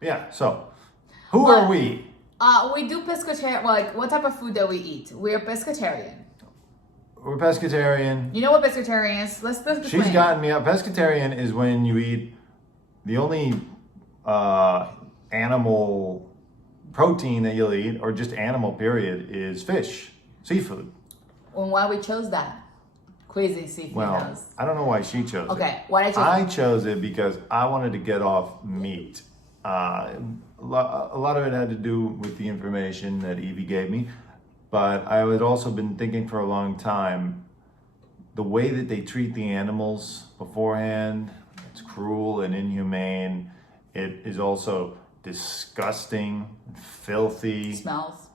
Yeah, so who are we? We do pescatarian. Like, what type of food that we eat? We're pescatarian. We're pescatarian. You know what pescatarian is? Let's explain. She's gotten me up. Pescatarian is when you eat the only animal protein that you'll eat, or just animal period, is fish, seafood. And why we chose that? Crazy seafood Well, house. I don't know why she chose it. Okay, why did you? I chose it because I wanted to get off meat. A lot of it had to do with the information that Evie gave me, but I had also been thinking for a long time, the way that they treat the animals beforehand, it's cruel and inhumane. It is also disgusting, filthy. Smells.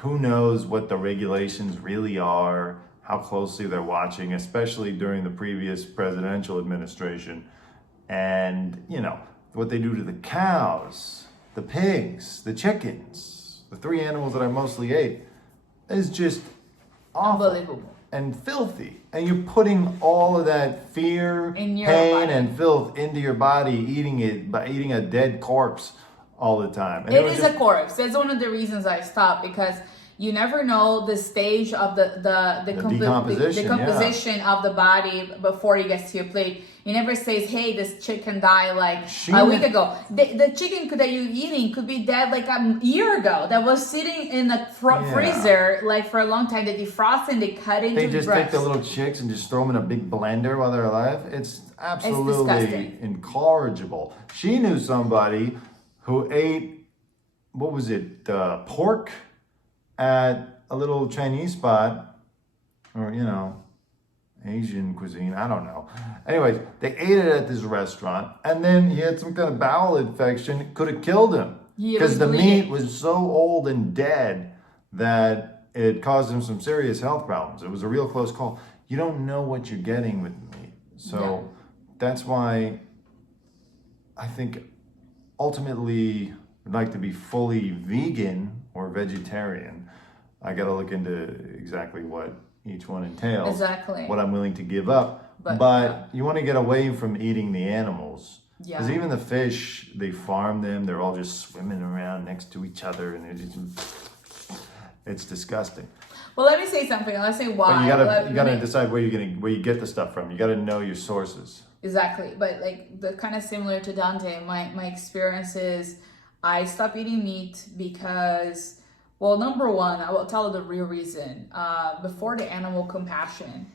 Who knows what the regulations really are, how closely they're watching, especially during the previous presidential administration. And, you know, what they do to the cows, the pigs, the chickens, the three animals that I mostly ate, is just awful. Unbelievable. And filthy. And you're putting all of that fear, In your pain, body. and filth into your body, eating it by eating a dead corpse all the time. And It was is just- a corpse. That's one of the reasons I stopped, because you never know the stage of the decomposition of the body before it gets to your plate. It never says, hey, this chicken died like a week ago. The chicken that you're eating could be dead like a year ago, that was sitting in the freezer like for a long time. They defrost and they cut into They just breast. take the little chicks and just throw them in a big blender while they're alive. It's absolutely disgusting. incorrigible. She knew somebody who ate, what was it, pork at a little Chinese spot, or, you know, Asian cuisine, I don't know. Anyways, they ate it at this restaurant, and then he had some kind of bowel infection. It could have killed him because the meat was so old and dead that it caused him some serious health problems. It was a real close call. You don't know what you're getting with meat. So that's why I think ultimately I'd like to be fully vegan or vegetarian. I got to look into exactly what each one entails. Exactly. What I'm willing to give up. But you want to get away from eating the animals. Because even the fish, they farm them. They're all just swimming around next to each other, and it's disgusting. Well, let me say something. Let's say why. But you gotta decide where you get the stuff from. You gotta know your sources. Exactly. But like the kind of similar to Dante, my experience is I stopped eating meat because, well, number one, I will tell you the real reason. Before the animal compassion.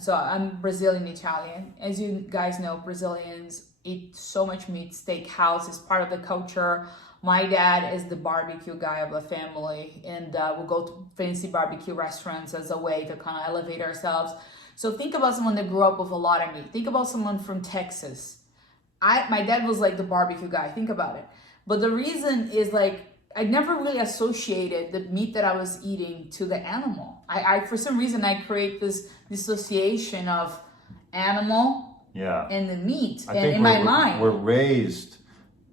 So I'm Brazilian Italian. As you guys know, Brazilians eat so much meat. Steakhouse is part of the culture. My dad is the barbecue guy of the family, and we'll go to fancy barbecue restaurants as a way to kind of elevate ourselves. So think about someone that grew up with a lot of meat. Think about someone from Texas. My dad was like the barbecue guy. Think about it. But the reason is like I never really associated the meat that I was eating to the animal. I for some reason I create this dissociation of animal and the meat, I and think in my mind we're raised.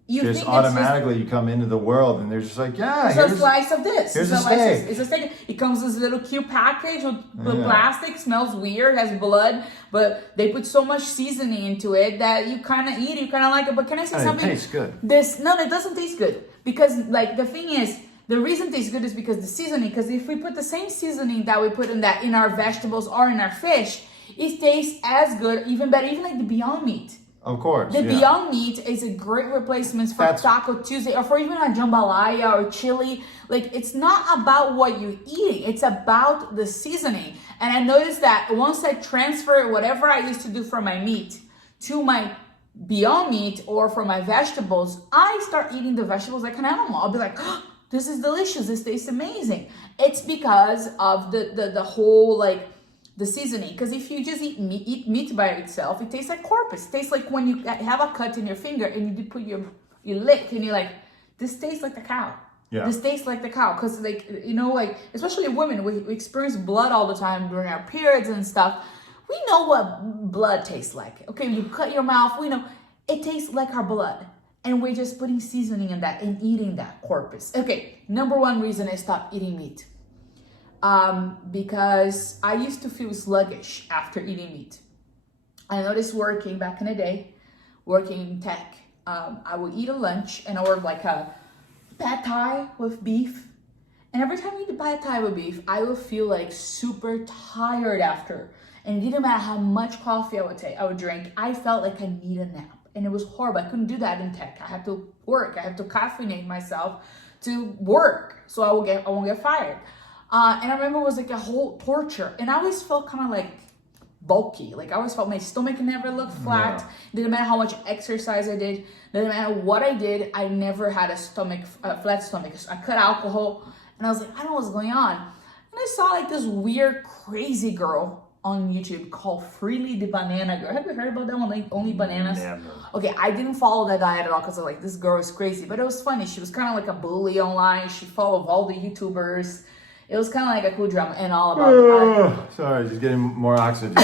you just think automatically you come into the world and they're just like, it's a slice of this. Here's it's a steak. It's a steak. It comes in this little cute package with plastic, smells weird, has blood, but they put so much seasoning into it that you kind of eat it, you kind of like it. But can I say something? It tastes good. No, it doesn't taste good, because like the thing is, the reason it tastes good is because the seasoning. Because if we put the same seasoning that we put in our vegetables or in our fish, it tastes as good, even better, even like the Beyond Meat. Of course. The Beyond Meat is a great replacement for Taco Tuesday or for even a jambalaya or chili. Like, it's not about what you're eating. It's about the seasoning. And I noticed that once I transfer whatever I used to do for my meat to my Beyond Meat or for my vegetables, I start eating the vegetables like an animal. I'll be like, oh, this is delicious. This tastes amazing. It's because of the whole, like, the seasoning. Because if you just eat meat by itself, it tastes like corpus. It tastes like when you have a cut in your finger and you put your lick and you're like, this tastes like the cow. Yeah. This tastes like the cow. Because, like, you know, like, especially women, we experience blood all the time during our periods and stuff. We know what blood tastes like. Okay, you cut your mouth, we know it tastes like our blood. And we're just putting seasoning in that and eating that corpus. Okay, number one reason I stopped eating meat. Because I used to feel sluggish after eating meat. I noticed working back in the day, working in tech, I would eat a lunch and order like a pad thai with beef. And every time I eat the pad thai with beef, I would feel like super tired after. And it didn't matter how much coffee I would drink. I felt like I need a nap. And it was horrible. I couldn't do that in tech. I had to work. I had to caffeinate myself to work so I won't get fired. And I remember it was like a whole torture. And I always felt kind of like bulky. Like I always felt my stomach never looked flat. Yeah. Didn't matter how much exercise I did. Didn't matter what I did. I never had a flat stomach. I cut alcohol. And I was like, I don't know what's going on. And I saw like this weird, crazy girl on YouTube called Freely the Banana Girl. Have you heard about that one? Like only bananas? Never. Okay, I didn't follow that diet at all because I was like, this girl is crazy. But it was funny. She was kind of like a bully online. She followed all the YouTubers. It was kind of like a cool drama and all about Sorry, just getting more oxygen.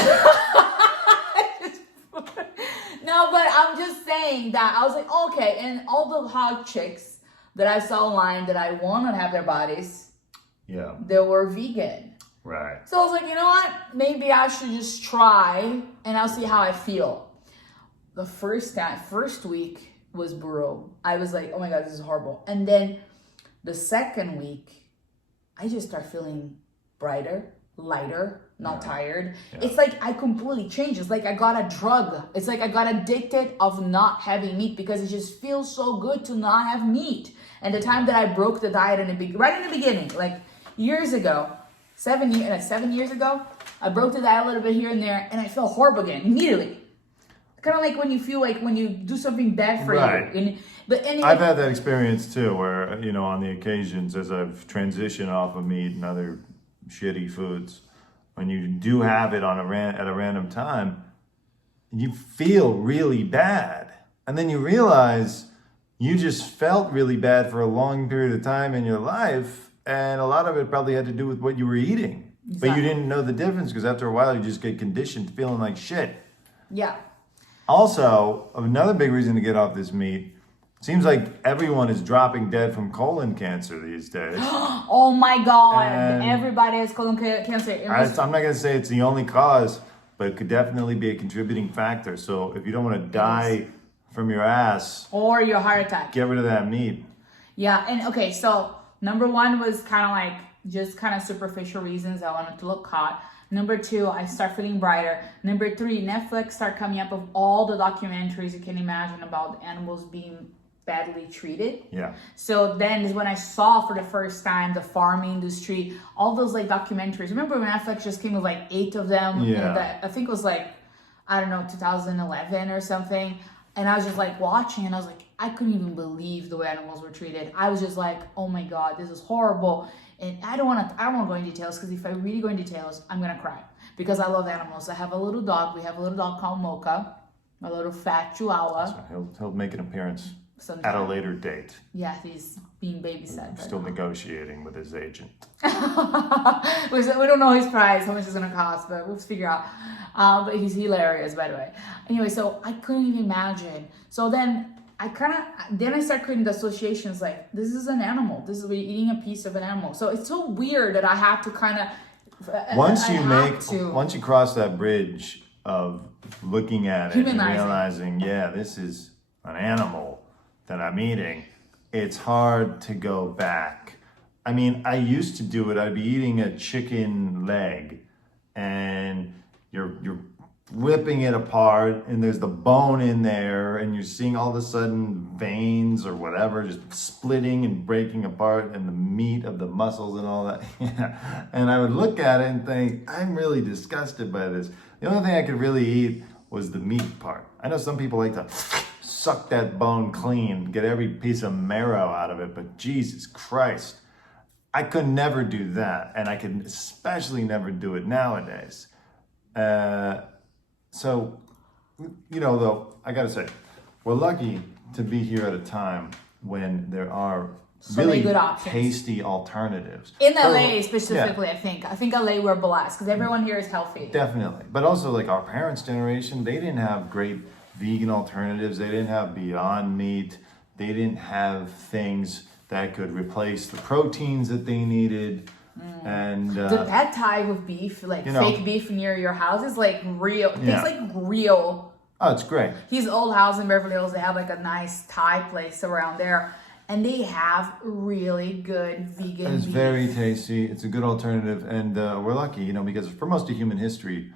No, but I'm just saying that I was like, okay, and all the hot chicks that I saw online that I want to have their bodies, Yeah. they were vegan. Right. So I was like, you know what? Maybe I should just try and I'll see how I feel. The first week was brutal. I was like, oh my God, this is horrible. And then the second week, I just start feeling brighter, lighter, not tired. Yeah. It's like I completely changed. It's like I got a drug. It's like I got addicted of not having meat because it just feels so good to not have meat. And the time that I broke the diet right in the beginning, like years ago, 7 years ago, I broke the diet a little bit here and there, and I felt horrible again immediately. Kind of like when you feel like when you do something bad for Right. you. But anyway, I've had that experience too, where, on the occasions as I've transitioned off of meat and other shitty foods, when you do have it at a random time, you feel really bad. And then you realize you just felt really bad for a long period of time in your life. And a lot of it probably had to do with what you were eating. Exactly. But you didn't know the difference because after a while you just get conditioned feeling like shit. yeah. Also, another big reason to get off this meat, seems like everyone is dropping dead from colon cancer these days. Oh my God. And Everybody has colon cancer. I'm not going to say it's the only cause, but it could definitely be a contributing factor. So if you don't want to die from your ass, Or your heart attack. get rid of that meat. Yeah, and okay, so number one was kind of like just kind of superficial reasons. I wanted to look hot. Number two, I start feeling brighter. Number three, Netflix start coming up with all the documentaries you can imagine about animals being badly treated. Yeah. So then is when I saw for the first time the farming industry, all those like documentaries. Remember when Netflix just came with like 8 of them? Yeah. I think it was like, I don't know, 2011 or something. And I was just like watching and I was like, I couldn't even believe the way animals were treated. I was just like, oh my God, this is horrible. And I don't want to go into details because if I really go into details, I'm going to cry because I love animals. I have a little dog. We have a little dog called Mocha, a little fat chihuahua. So he'll make an appearance Sometime. at a later date. Yeah, he's being babysat. Right Still now. negotiating with his agent. We don't know his price, how much it's gonna cost, but we'll figure out. But he's hilarious, by the way. Anyway, so I couldn't even imagine. So then I start creating the associations like, this is an animal. This is we're eating a piece of an animal. So it's so weird that I have to kind of. Once you cross that bridge of looking at it and Humanizing. realizing, yeah, this is an animal that I'm eating, it's hard to go back. I mean, I used to do it. I'd be eating a chicken leg and you're ripping it apart and there's the bone in there and you're seeing all of a sudden veins or whatever just splitting and breaking apart and the meat of the muscles and all that. Yeah. And I would look at it and think, I'm really disgusted by this. The only thing I could really eat was the meat part. I know some people like to suck that bone clean, get every piece of marrow out of it, but Jesus Christ, I could never do that. And I could especially never do it nowadays. So, though, I gotta say, we're lucky to be here at a time when there are So really many good options. tasty alternatives. In So, LA specifically, yeah, I think LA we're blessed because everyone here is healthy. definitely. But also, like our parents' generation, they didn't have great vegan alternatives. They didn't have Beyond Meat. They didn't have things that could replace the proteins that they needed. And The pad thai with beef, like you know, fake beef near your house, is like real. It Yeah. tastes like real Oh, it's great. His old house in Beverly Hills, they have like a nice Thai place around there. And they have really good vegan It's beef. very tasty. It's a good alternative. And we're lucky, you know, because for most of human history,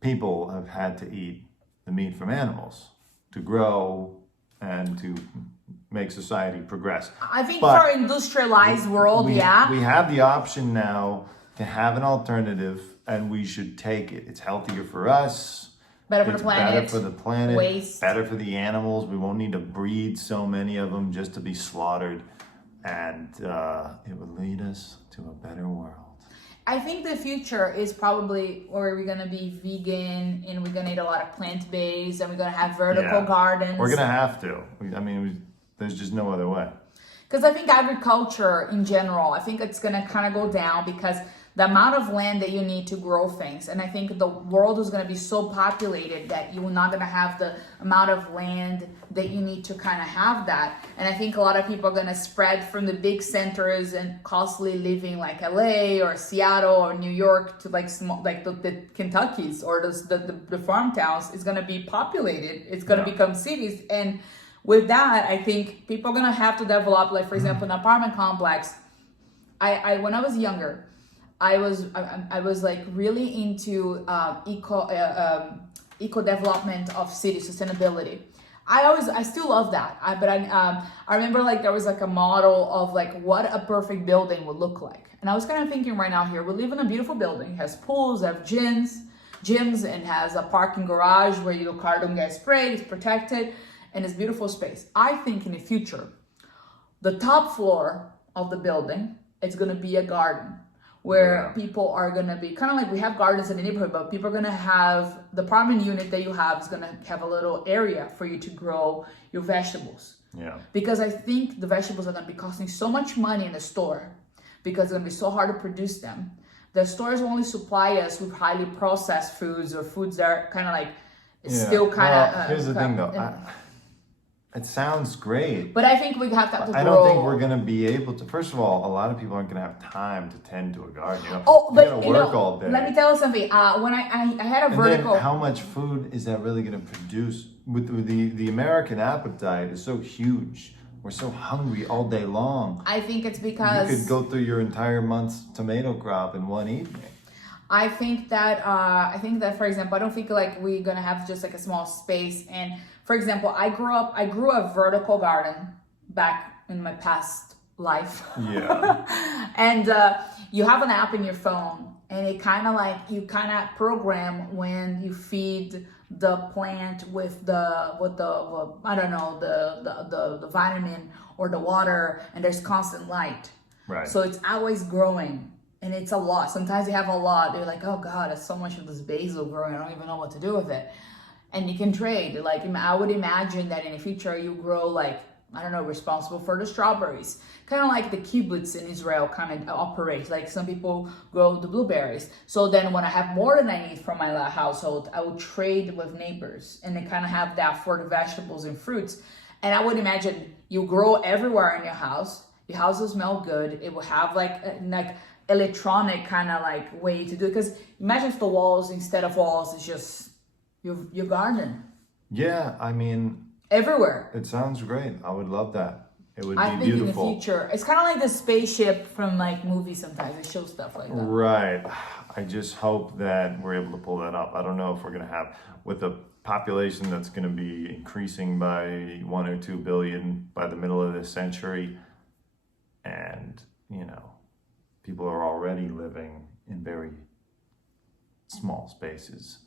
people have had to eat the meat from animals to grow and to make society progress. I think But for industrialized world, we yeah. have the option now to have an alternative, and we should take it. It's healthier for us. Better for It's the planet. better for the planet. Waste. Better for the animals. We won't need to breed so many of them just to be slaughtered, and it would lead us to a better world. I think the future is probably where we're gonna be vegan and we're gonna eat a lot of plant-based and we're gonna have vertical gardens. We're gonna have to. I mean, there's just no other way. Because I think agriculture in general, I think it's gonna kind of go down because the amount of land that you need to grow things, and I think the world is gonna be so populated that you're not gonna have the amount of land that you need to kind of have that. And I think a lot of people are gonna spread from the big centers and costly living like LA or Seattle or New York to like small, like the Kentuckys or the farm towns. Is gonna be populated. It's gonna become cities, and with that, I think people are gonna have to develop, like for example, an apartment complex. I when I was younger, I was like really into eco development of city sustainability. I still love that. I remember like there was like a model of like what a perfect building would look like, and I was kind of thinking right now here we live in a beautiful building, it has pools, have gyms, and has a parking garage where your car don't get sprayed, it's protected, and it's beautiful space. I think in the future, the top floor of the building, it's gonna be a garden where people are gonna be kind of like we have gardens in the neighborhood, but people are gonna have the apartment unit that you have is gonna have a little area for you to grow your vegetables. Yeah. Because I think the vegetables are gonna be costing so much money in the store because it's gonna be so hard to produce them. The stores will only supply us with highly processed foods or foods that are kind of like still kind of. Well, here's the thing, though. It sounds great. But I think we have to grow. I don't think we're going to be able to. First of all, a lot of people aren't going to have time to tend to a garden. You know, Oh, but you're going to work all day. Let me tell you something. When I had a vertical. Then how much food is that really going to produce? With the American appetite is so huge. We're so hungry all day long. I think it's because you could go through your entire month's tomato crop in one evening. I think that for example, I don't think like we're gonna have just like a small space. And for example, I grew a vertical garden back in my past life. Yeah. And you have an app in your phone, and it kind of like you kind of program when you feed the plant with the I don't know the vitamin or the water, and there's constant light. Right. So it's always growing. And it's a lot. Sometimes you have a lot. They're like, oh God, there's so much of this basil growing. I don't even know what to do with it. And you can trade. Like, I would imagine that in the future you grow like, I don't know, responsible for the strawberries. Kind of like the kibbutz in Israel kind of operate. Like some people grow the blueberries. So then when I have more than I need from my household, I will trade with neighbors. And they kind of have that for the vegetables and fruits. And I would imagine you grow everywhere in your house. Your house will smell good. It will have like electronic kind of like way to do it, because imagine if the walls instead of walls is just your garden. Yeah, I mean everywhere. It sounds great. I would love that. It would I be think beautiful. in the future, it's kind of like the spaceship from like movies. Sometimes they show stuff like that. Right. I just hope that we're able to pull that up. I don't know if we're gonna have, with a population that's gonna be increasing by 1 or 2 billion by the middle of this century, and you know, people are already living in very small spaces.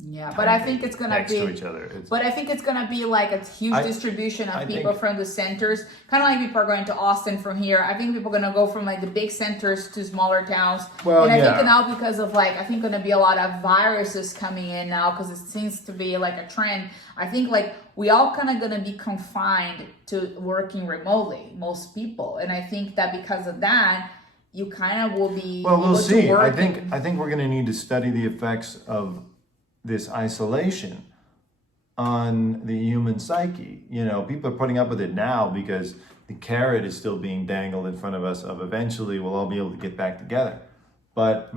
Yeah, but I think it's gonna next be to each other. But I think it's gonna be like a huge distribution of people from the centers. Kind of like people are going to Austin from here. I think people are gonna go from like the big centers to smaller towns. Well, and I think now because of like, I think gonna be a lot of viruses coming in now because it seems to be like a trend. I think like we all kind of gonna be confined to working remotely, most people, and I think that because of that, you kind of will be. Well, we'll see. I think we're gonna need to study the effects of this isolation on the human psyche. You know, people are putting up with it now because the carrot is still being dangled in front of us of eventually we'll all be able to get back together. But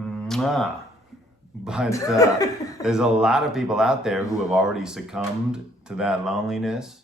But there's a lot of people out there who have already succumbed to that loneliness.